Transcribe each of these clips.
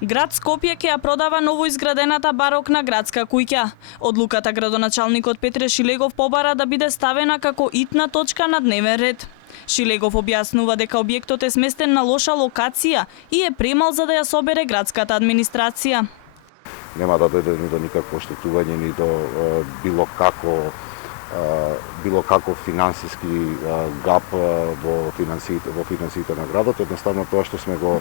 Град Скопје ќе ја продава новоизградената барокна градска куќа. Одлуката градоначалникот Петре Шилегов побара да биде ставена како итна точка на дневен ред. Шилегов објаснува дека објектот е сместен на лоша локација и е премал за да ја собере градската администрација. Нема да дојде ни до никакво оштетување, ни до било како финансиски гап во финансиите на градот. Едноставно тоа што сме го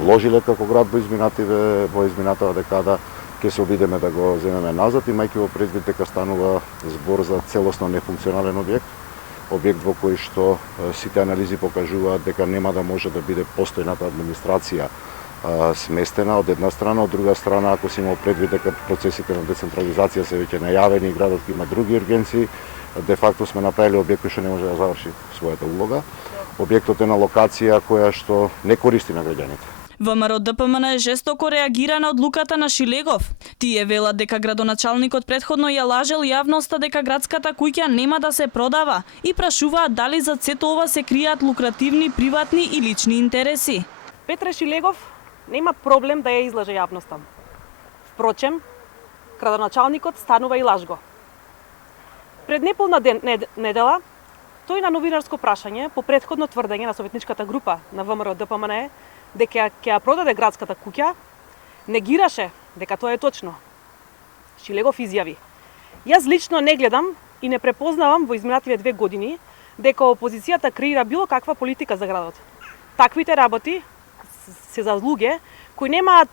вложиле како град во изминатава декада, ќе се обидеме да го земеме назад, имајќи во предвид дека станува збор за целосно нефункционален објект во кој што сите анализи покажуваат дека нема да може да биде постојната администрација сместена од една страна, од друга страна ако се има предвид дека процесите на децентрализација се веќе најавени и градот има други ургенции, де факто сме направили објект кој што не може да заврши својата улога. Објектот е на локација која што не користи на граѓаните. ВМРО ДПМН е жестоко реагира на одлуката на Шилегов. Тие велат дека градоначалникот претходно ја лажел јавноста дека градската куќа нема да се продава и прашуваат дали за сето ова се кријат лукративни, приватни и лични интереси. Петре Шилегов нема проблем да ја излаже јавноста. Впрочем, градоначалникот станува и лажго. Пред неполна недела, тој на новинарско прашање по претходно тврдење на советничката група на ВМРО ДПМН дека ќе ја продаде градската куќа, негираше дека тоа е точно. Шилегов изјави: "Јас лично не гледам и не препознавам во изминативе 2 години дека опозицијата креира било каква политика за градот. Таквите работи се за луѓе кои немаат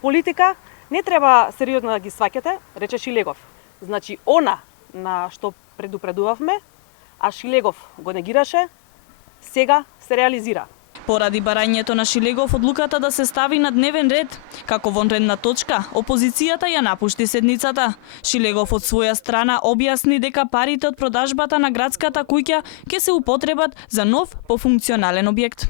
политика, не треба сериозно да ги сваќате", рече Шилегов. Значи, она на што предупредувавме, а Шилегов го негираше, сега се реализира. Поради барањето на Шилегов одлуката да се стави на дневен ред, како вонредна точка, опозицијата ја напушти седницата. Шилегов од своја страна објасни дека парите од продажбата на градската куќа ќе се употребат за нов пофункционален објект.